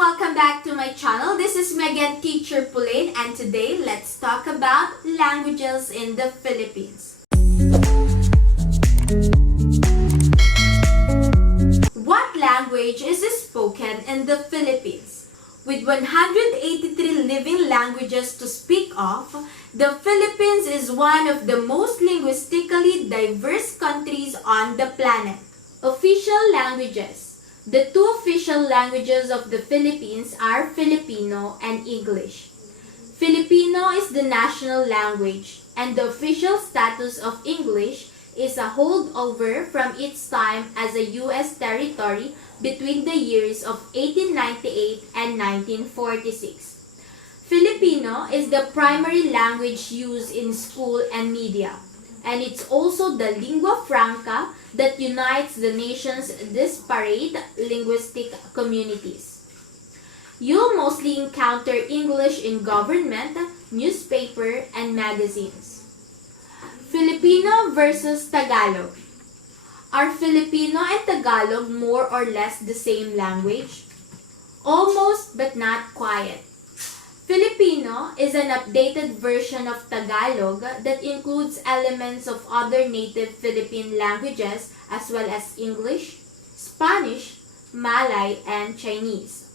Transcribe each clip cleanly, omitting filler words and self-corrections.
welcome back to my channel. This is Megan Teacher Pauline, and today let's talk about languages in the Philippines. What language is spoken in the Philippines? With 183 living languages to speak of, the Philippines is one of the most linguistically diverse countries on the planet. Official languages. The two official languages of the Philippines are Filipino and English. Filipino is the national language, and the official status of English is a holdover from its time as a U.S. territory between the years of 1898 and 1946. Filipino is the primary language used in school and media, and it's also the lingua franca that unites the nation's disparate linguistic communities. You'll mostly encounter English in government, newspaper, and magazines. Filipino versus Tagalog. Are Filipino and Tagalog more or less the same language? Almost, but not quite. Filipino is an updated version of Tagalog that includes elements of other native Philippine languages as well as English, Spanish, Malay, and Chinese.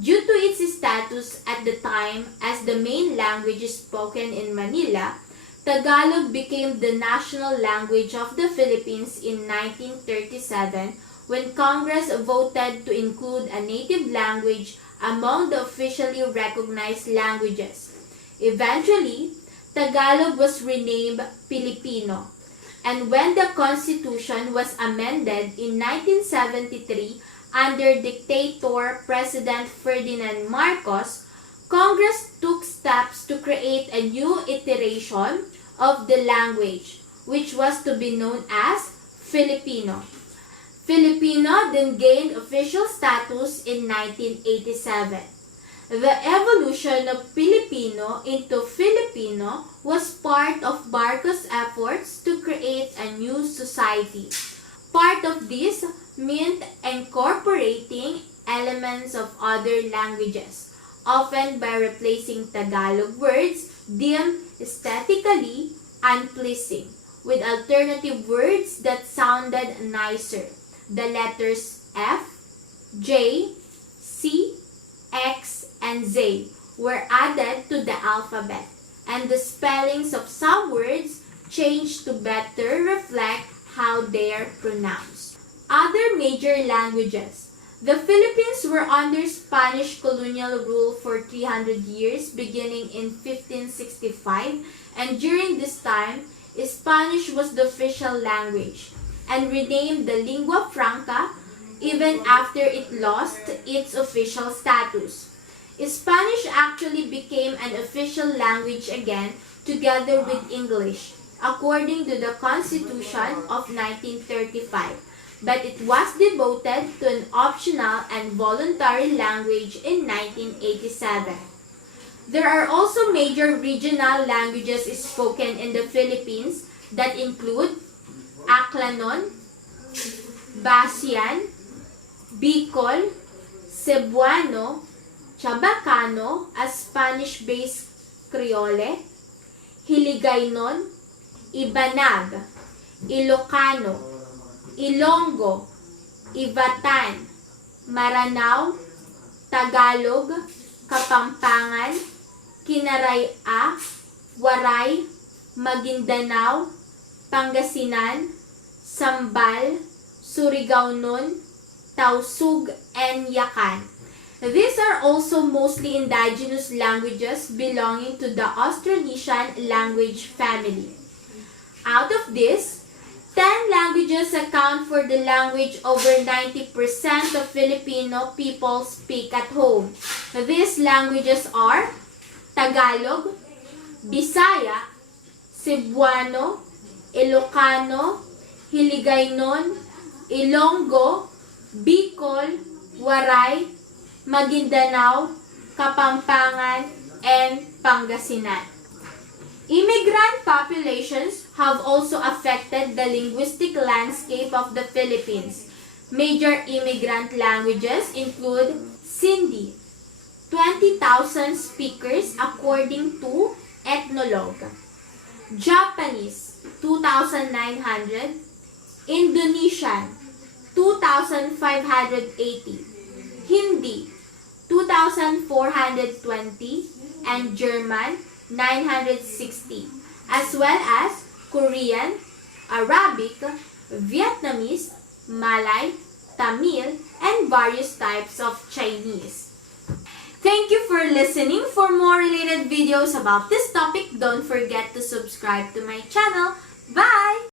Due to its status at the time as the main language spoken in Manila, Tagalog became the national language of the Philippines in 1937 when Congress voted to include a native language among the officially recognized languages. Eventually, Tagalog was renamed Filipino, and when the Constitution was amended in 1973 under dictator President Ferdinand Marcos, Congress took steps to create a new iteration of the language, which was to be known as Filipino. Filipino then gained official status in 1987. The evolution of Filipino into Filipino was part of Marcos' efforts to create a new society. Part of this meant incorporating elements of other languages, often by replacing Tagalog words deemed aesthetically unpleasing with alternative words that sounded nicer. The letters F, J, C, X, and Z were added to the alphabet, and the spellings of some words changed to better reflect how they are pronounced. Other major languages. The Philippines were under Spanish colonial rule for 300 years beginning in 1565, and during this time, Spanish was the official language and renamed the lingua franca even after it lost its official status. Spanish actually became an official language again together with English, according to the Constitution of 1935, but it was devoted to an optional and voluntary language in 1987. There are also major regional languages spoken in the Philippines that include Aklanon, Basian, Bicol, Cebuano, Chabacano, a Spanish-based Creole, Hiligaynon, Ibanag, Ilocano, Ilonggo, Ivatan, Maranao, Tagalog, Kapampangan, Kinaraya, Waray, Maguindanao, Pangasinan, Sambal, Surigao-non, Tausug, and Yakan. These are also mostly indigenous languages belonging to the Austronesian language family. Out of this, 10 languages account for the language over 90% of Filipino people speak at home. These languages are Tagalog, Bisaya, Cebuano, Ilocano, Hiligaynon, Ilonggo, Bicol, Waray, Maguindanao, Kapampangan, and Pangasinan. Immigrant populations have also affected the linguistic landscape of the Philippines. Major immigrant languages include Sindhi, 20,000 speakers according to ethnologue. Japanese, 2,900. Indonesian, 2,580. Hindi, 2,420. And German, 960. As well as Korean, Arabic, Vietnamese, Malay, Tamil, and various types of Chinese. Thank you for listening. For more related videos about this topic, don't forget to subscribe to my channel. Bye!